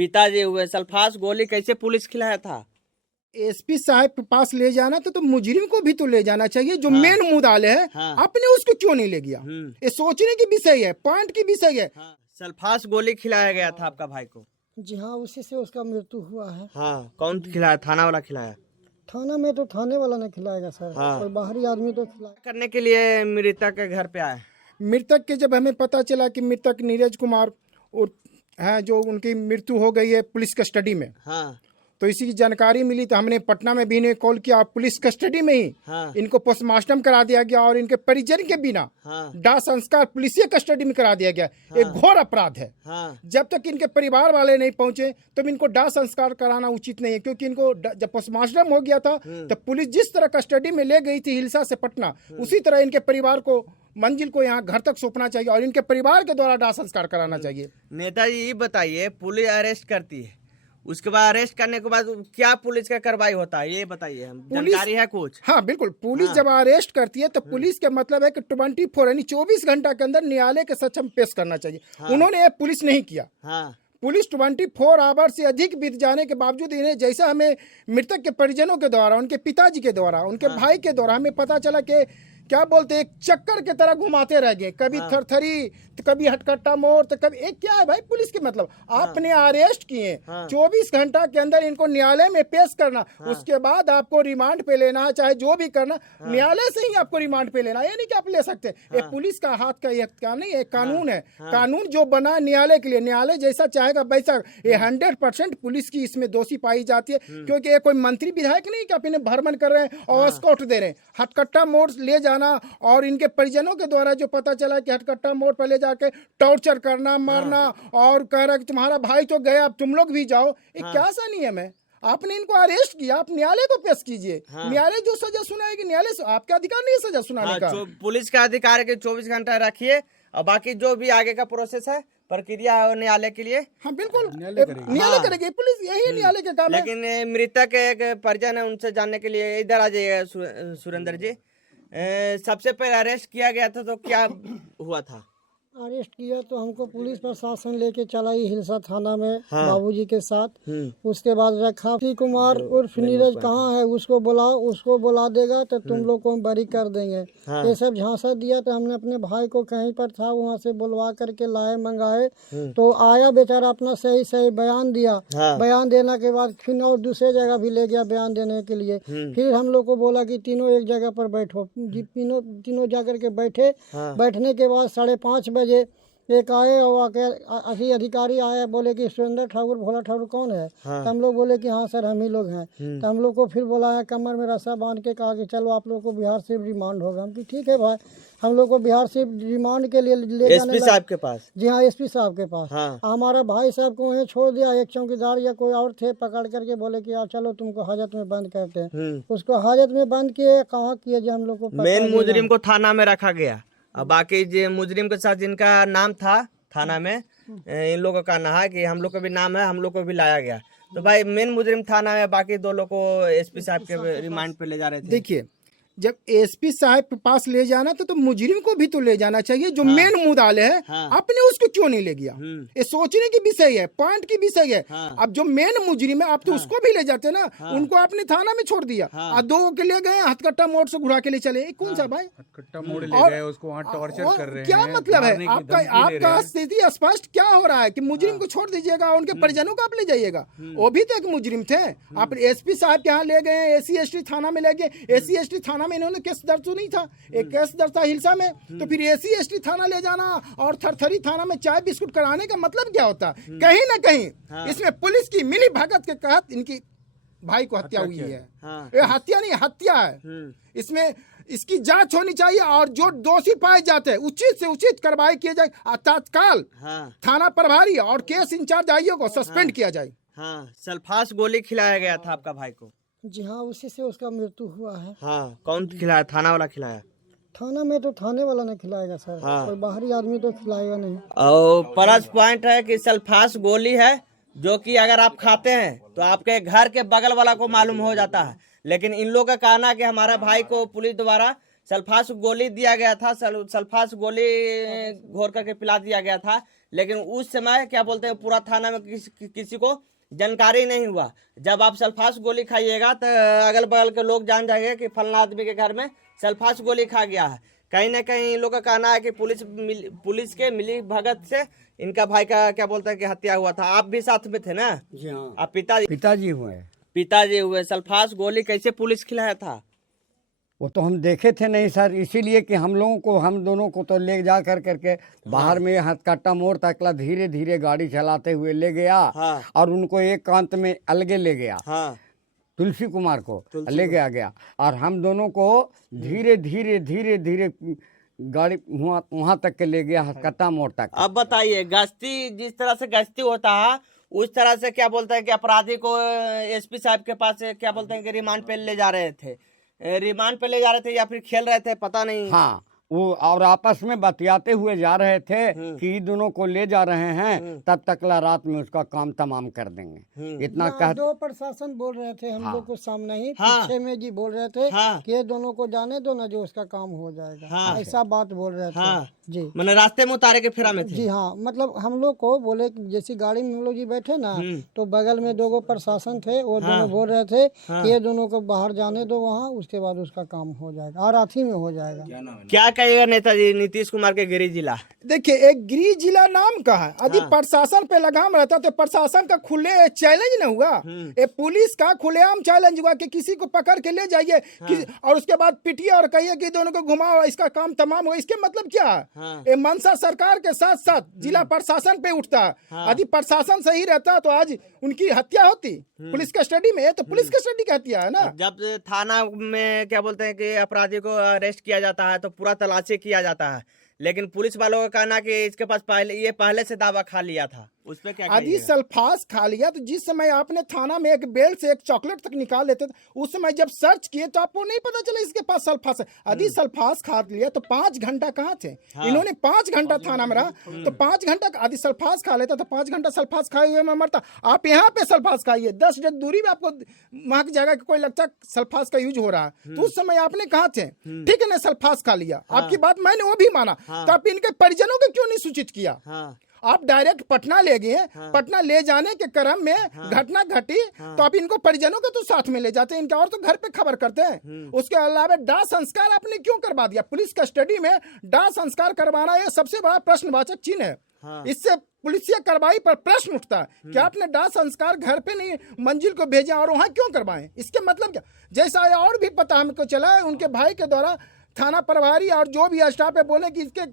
पिताजी हुए, सल्फास गोली कैसे पुलिस खिलाया था? एसपी साहब के पास ले जाना तो मुजरिम को भी तो ले जाना चाहिए, जो हाँ। मेन मुद्दाले है। हाँ। आपने उसको क्यों नहीं ले गया? ये सोचने की विषय है, पॉइंट की विषय है। हाँ। सल्फास गोली खिलाया गया था आपका भाई को? जी हाँ, उसी से उसका मृत्यु हुआ है। हाँ। कौन खिलाया? थाना वाला खिलाया? थाना में तो थाने वाला नहीं खिलाएगा सर। हाँ। कोई बाहरी आदमी तो खिलाएगा। करने के लिए मृतक के घर पे आए? मृतक के जब हमें पता चला कि मृतक नीरज कुमार और हैं, जो उनकी मृत्यु हो गई है पुलिस कस्टडी में, हाँ। तो इसी की जानकारी मिली तो हमने पटना में भी इन्हें कॉल किया, पुलिस कस्टडी में ही हाँ। इनको पोस्टमार्टम करा दिया गया और इनके परिजन के बिना हाँ। दाह संस्कार पुलिस कस्टडी में करा दिया गया। एक घोर अपराध है। हाँ। जब तक इनके परिवार वाले नहीं पहुंचे तब इनको दाह संस्कार कराना उचित नहीं है, क्योंकि इनको जब पोस्टमार्टम हो गया था तो पुलिस जिस तरह कस्टडी में ले गई थी हिलसा से पटना, उसी तरह इनके परिवार को मंजिल को यहाँ घर तक सौंपना चाहिए और इनके परिवार के द्वारा दाह संस्कार कराना चाहिए। नेताजी ये बताइए, पुलिस अरेस्ट करती है, उसके बाद अरेस्ट करने के बाद क्या पुलिस का कार्रवाई होता है, ये बताइए, हम जानकारी है कुछ? हाँ बिल्कुल, पुलिस जब अरेस्ट करती है तो पुलिस का मतलब है कि 24 यानी 24 घंटा के अंदर न्यायालय के सक्षम पेश करना चाहिए। उन्होंने पुलिस नहीं किया। हाँ। पुलिस 24 आवर से अधिक बीत जाने के बावजूद इन्हें, जैसा हमें मृतक के परिजनों के द्वारा, उनके पिताजी के द्वारा, उनके भाई के द्वारा हमें पता चला कि क्या बोलते एक चक्कर के तरह घुमाते रह गए, कभी थरथरी तो कभी हटकट्टा मोड़ तो कभी एक। क्या है भाई पुलिस के मतलब? आपने अरेस्ट किए, 24 घंटा के अंदर इनको न्यायालय में पेश करना, उसके बाद आपको रिमांड पे लेना है, चाहे जो भी करना न्यायालय से ही आपको रिमांड पे लेना, ये नहीं कि आप ले सकते। ये पुलिस का हाथ का इख्तियार नहीं है, कानून है। कानून जो बना न्यायालय के लिए, न्यायालय जैसा चाहेगा वैसा। ये 100% पुलिस की इसमें दोषी पाई जाती है, क्योंकि ये कोई मंत्री विधायक नहीं कि आप इन्हें भ्रमण कर रहे हैं और स्कॉट दे रहे हैं। हटकट्टा मोड़ ले जाना और इनके परिजनों के द्वारा जो पता चला कि हटकट्टा मोड़ पर ले जाके टॉर्चर करना, मारना और कह रहा कि तुम्हारा भाई तो गया, अब तुम लोग भी जाओ, ये क्या सा नियम है? आपने इनको अरेस्ट किया, आप न्यायालय को पेश कीजिए। न्यायालय जो सजा सुनाएगी, न्यायालय से आपका अधिकार नहीं है सजा सुनाने का। पुलिस का अधिकार है कि 24 घंटा रखिए और बाकी जो भी आगे का प्रोसेस है, प्रक्रिया है न्यायालय के लिए। हाँ बिल्कुल, न्यायालय करेगी पुलिस, यही न्यायालय का काम है। लेकिन मृतक एक परिजन है, उनसे जानने के लिए इधर आ जाइएगा सुरेंद्र जी। सबसे पहले अरेस्ट किया गया था तो क्या हुआ था? अरेस्ट किया तो हमको पुलिस प्रशासन लेके चला ही हिलसा थाना में बाबूजी के साथ। उसके बाद रखा कि कुमार उर्फ नीरज कहाँ है, उसको बुलाओ, उसको बुला देगा तो तुम लोग को हम बरी कर देंगे। ये सब झांसा दिया तो हमने अपने भाई को कहीं पर था वहाँ से बुलवा करके लाए, मंगाए तो आया बेचारा, अपना सही सही बयान दिया। बयान देने के बाद फिर और दूसरे जगह भी ले गया बयान देने के लिए। फिर हम लोग को बोला कि तीनों एक जगह पर बैठो। तीनों जाकर के बैठे। बैठने के बाद 5:30 बजे एक आए और आके असी अधिकारी आए, बोले कि सुरेंद्र ठाकुर, भोला ठाकुर कौन है? तो हम लोग बोले कि हाँ सर हम ही लोग हैं। तो हम लोग को फिर बुलाया, कमर में रस्सा बांध के कहा कि चलो आप लोग को बिहार से रिमांड होगा। हम कि ठीक है भाई। हम लोग को बिहार से रिमांड के लिए ले जाने एसपी साहब के पास? जी हाँ, एसपी साहब के पास। हाँ। हमारा भाई साहब को वहीं छोड़ दिया, एक चौकीदार या कोई और थे, पकड़ करके बोले कि चलो तुमको हाजत में बंद करते हैं। उसको हाजत में बंद किए, कहाँ किए जो हम लोग को मेन मुजरिम को थाना में रखा गया और बाकी जो मुजरिम के साथ जिनका नाम था थाना में, इन लोगों का कहना है कि हम लोग का भी नाम है, हम लोग को भी लाया गया। तो भाई मेन मुजरिम थाना में, बाकी 2 लोग को एसपी साहब के रिमांड पे ले जा रहे थे। देखिए, जब एसपी साहब के पास ले जाना तो मुजरिम को भी तो ले जाना चाहिए, जो मेन मुद्दाले है। आपने उसको क्यों नहीं ले गया? ये सोचने की विषय है, पॉइंट की विषय है। अब जो मेन मुजरिम है आप तो उसको भी ले जाते ना, उनको आपने थाना में छोड़ दिया और 2 के ले गए हथकट्टा मोड़ से घुरा के ले चले। कौन सा भाई हथकट्टा मोड़ ले गए, उसको वहाँ टॉर्चर कर रहे हैं। क्या मतलब है आपका स्थिति स्पष्ट क्या हो रहा है कि मुजरिम को छोड़ दीजिएगा, उनके परिजनों को आप ले जाइएगा? वो भी तो एक मुजरिम थे। आप एसपी साहब के यहाँ ले गए, SC/ST थाना में ले गए। SC/ST थाना में इन्होंने केस दर्ज नहीं था, एक केस दर्ज था हिलसा में, तो फिर SC/ST थाना ले जाना और थरथरी थाना में चाय बिस्कुट कराने का मतलब क्या होता? कहीं ना कहीं इसमें पुलिस की मिली भगत के तहत इनकी भाई को हत्या हुई है। ये हत्या नहीं, हत्या है। इसमें इसकी जांच होनी चाहिए और जो दोषी पाए जाते हैं उचित से उचित कार्रवाई किया जाए। तत्काल थाना प्रभारी और केस इंचार्ज आईओ को सस्पेंड किया जाए। सल्फास गोली खिलाया गया था आपका भाई को? जी हाँ, उसी से उसका मृत्यु हुआ है। कौन खिलाया? थाना वाला खिलाया? थाना में तो थाने वाला नहीं खिलाएगा सर। कोई बाहरी आदमी तो खिलाएगा नहीं। और प्लस पॉइंट है कि सल्फास गोली है जो कि अगर आप खाते हैं तो आपके घर के बगल वाला को मालूम हो जाता है। लेकिन इन लोगों का कहना है कि हमारा भाई को पुलिस द्वारा सल्फास गोली दिया गया था, सल्फास गोली घोर करके पिला दिया गया था। लेकिन उस समय क्या बोलते हैं पूरा थाना में किसी को जानकारी नहीं हुआ। जब आप सल्फास गोली खाइएगा तो अगल बगल के लोग जान जाएंगे कि फलना आदमी के घर में सल्फास गोली खा गया है। कहीं ना कहीं इन लोग का कहना है कि पुलिस के मिली भगत से इनका भाई का क्या बोलते हैं कि हत्या हुआ था। आप भी साथ में थे ना? जी हाँ, आप पिताजी हुए। सल्फास गोली कैसे पुलिस खिलाया था? वो तो हम देखे थे नहीं सर, इसीलिए कि हम दोनों को तो ले जा करके बाहर में हथकट्टा मोड़ तकला धीरे धीरे गाड़ी चलाते हुए ले गया। हाँ। और उनको एक कांत में अलगे ले गया। हाँ। तुलसी कुमार को ले गया और हम दोनों को धीरे धीरे गाड़ी वहाँ तक के ले गया, हथकट्टा मोड़ तक। अब बताइए, गश्ती जिस तरह से गश्ती होता है उस तरह से क्या बोलते हैं कि अपराधी को एसपी साहब के पास क्या बोलते हैं कि रिमांड पे ले जा रहे थे, या फिर खेल रहे थे, पता नहीं। हाँ, वो और आपस में बतियाते हुए जा रहे थे कि दोनों को ले जा रहे हैं, तब तकला रात में उसका काम तमाम कर देंगे। इतना कह दो प्रशासन बोल रहे थे हम लोग को सामने ही, हाँ। पीछे में जी बोल रहे थे हाँ। कि ये दोनों को जाने दो ना, जो उसका काम हो जाएगा। हाँ। ऐसा बात बोल रहे थे। हाँ। जी मैंने रास्ते में उतारे के फिरा में थे। जी हाँ, मतलब हम लोग को बोले कि जैसी गाड़ी में हम लोग जी बैठे ना, तो बगल में दो प्रशासन थे, वो दोनों बोल रहे थे कि ये दोनों को बाहर जाने दो वहाँ, उसके बाद उसका काम हो जाएगा और रात ही में हो जाएगा। क्या कहिएगा नेताजी नीतीश कुमार के गृह जिला? देखिए, एक गृह जिला नाम का है, यदि प्रशासन पे लगाम रहता तो प्रशासन का खुले चैलेंज न हुआ, ये पुलिस का खुलेआम चैलेंज हुआ कि किसी को पकड़ के ले जाइए और उसके बाद पिटिए और कहिए कि दोनों को घुमाओ, इसका काम तमाम हो। इसके मतलब क्या है? ये मनसा सरकार के साथ साथ जिला प्रशासन पे उठता है। यदि प्रशासन सही रहता तो आज उनकी हत्या होती पुलिस कस्टडी में। तो पुलिस कस्टडी की हत्या है ना। जब थाना में क्या बोलते हैं कि अपराधी को अरेस्ट किया जाता है तो पूरा तलाशी किया जाता है, लेकिन पुलिस वालों का कहना कि इसके पास पहले से दावा खा लिया था। उस पे क्या यदि सल्फास खा लिया तो जिस समय आपने थाना में एक बेल्ट से एक चॉकलेट तक निकाल लेते थे, उस समय जब सर्च किए तो आपको नहीं पता चला इसके पास सल्फास है। यदि सल्फास खा लिया तो 5 घंटा कहाँ थे? इन्होंने 5 घंटा थाना में रहा, तो 5 घंटा यदि सल्फास खा लेता तो 5 घंटा सल्फास खाए हुए में मरता। आप यहाँ पे सल्फास खाइए, 10 गज दूरी में आपको वहां की जगह कोई लगता सल्फास का यूज हो रहा है, तो उस समय आपने कहा थे? ठीक है ना, सल्फास खा लिया, आपकी बात मैंने वो भी माना, तो आप इनके परिजनों को क्यों नहीं सूचित किया? आप डायरेक्ट पटना ले गए। पटना ले जाने के क्रम में घटना घटी तो आप इनको परिजनों के तो साथ में ले जाते हैं, इनका और तो घर पे खबर करते हैं। उसके अलावा दाह संस्कार आपने क्यों करवा दिया? पुलिस कस्टडी में दाह संस्कार करवाना ये सबसे बड़ा प्रश्नवाचक चिन्ह है। इससे पुलिसिया कार्रवाई पर प्रश्न उठता है कि आपने दाह संस्कार घर पे नहीं मंजिल को भेजा और वहां क्यों करवाएं? इसके मतलब क्या? जैसा और भी पता हमको चला है, उनके भाई के द्वारा थाना प्रभारी और जो भी स्टाफ है बोले कि इसके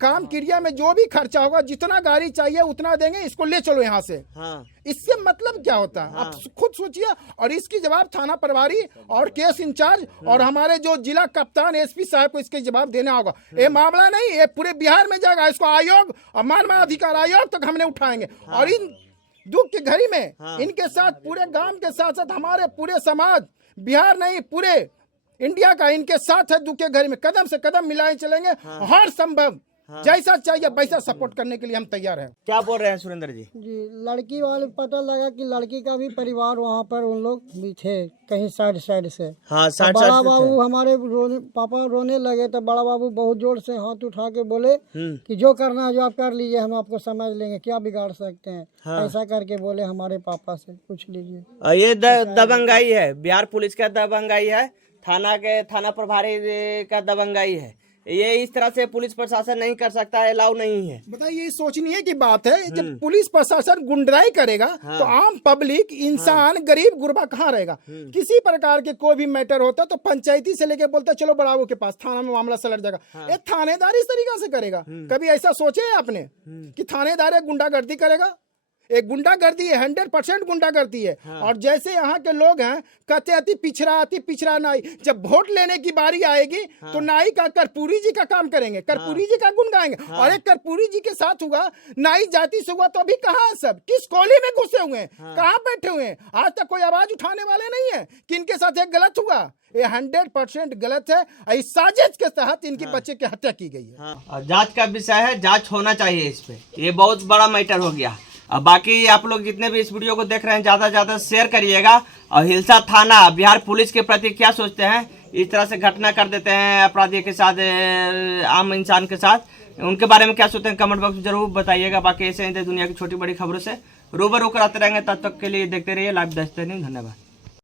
काम क्रिया में जो भी खर्चा होगा, जितना गाड़ी चाहिए उतना देंगे, इसको ले चलो यहाँ से। इससे मतलब क्या होता है? आप खुद सोचिए। और इसकी जवाब थाना प्रभारी और केस इंचार्ज और हमारे जो जिला कप्तान एसपी साहब को इसके जवाब देना होगा। ये मामला नहीं, ये पूरे बिहार में जाएगा, इसको आयोग और मानव अधिकार आयोग तक हमने उठाएंगे। और इन दुख की घड़ी में इनके साथ पूरे गांव के साथ साथ हमारे पूरे समाज, बिहार नहीं पूरे इंडिया का इनके साथ है। दुख के घड़ी में कदम से कदम मिलाए चलेंगे, हर संभव जैसा चाहिए वैसा सपोर्ट करने के लिए हम तैयार हैं। क्या बोल रहे हैं सुरेंद्र जी? जी, लड़की वाले पता लगा कि लड़की का भी परिवार वहाँ पर उन लोग भी थे कहीं साइड से। हाँ, तो बड़ा बाबू हमारे पापा रोने लगे, तो बड़ा बाबू बहुत जोर से हाथ उठा के बोले कि जो करना है जो आप कर लीजिए, हम आपको समझ लेंगे, क्या बिगाड़ सकते हैं। ऐसा करके बोले हमारे पापा से, पूछ लीजिए। ये दबंगाई है, बिहार पुलिस का दबंगाई है, थाना प्रभारी का दबंगाई है। ये इस तरह से पुलिस प्रशासन नहीं कर सकता है, अलाउ नहीं है। बताइए, सोचनीय की बात है, जब पुलिस प्रशासन गुंडराई करेगा तो आम पब्लिक इंसान गरीब गुरबा कहाँ रहेगा? किसी प्रकार के कोई भी मैटर होता तो पंचायती से लेके बोलता चलो बड़ाओ के पास, थाना में मामला सलट जाएगा। एक थानेदार इस तरीका से करेगा? कभी ऐसा सोचे आपने कि थानेदार गुंडागर्दी करेगा? एक गुंडागर्दी है, 100% गुंडागर्दी है। और जैसे यहाँ के लोग हैं कहते अति पिछड़ा नाई, जब वोट लेने की बारी आएगी तो नाई का कर्पूरी जी का काम करेंगे, कर्पूरी जी का गुण गाएंगे। और एक कर्पूरी जी के साथ हुआ, नाई जाति से हुआ, तो अभी कहाँ सब किस कोली में घुसे हुए हैं, कहाँ बैठे हुए हैं? आज तक कोई आवाज उठाने वाले नहीं है कि इनके साथ एक गलत हुआ। ये 100% गलत है। इस साजिश के तहत इनके बच्चे की हत्या की गई है। जांच का विषय है, जांच होना चाहिए इस पे, ये बहुत बड़ा मैटर हो गया। अब बाकी आप लोग जितने भी इस वीडियो को देख रहे हैं ज़्यादा से ज़्यादा शेयर करिएगा। और हिलसा थाना बिहार पुलिस के प्रति क्या सोचते हैं इस तरह से घटना कर देते हैं अपराधी के साथ, आम इंसान के साथ। उनके बारे में क्या सोचते हैं कमेंट बॉक्स में जरूर बताइएगा। बाकी ऐसे ही दुनिया की छोटी बड़ी खबरों से रूबरू कराते रहेंगे। तब तक के लिए देखते रहिए लाइव देशते न्यूज़। धन्यवाद।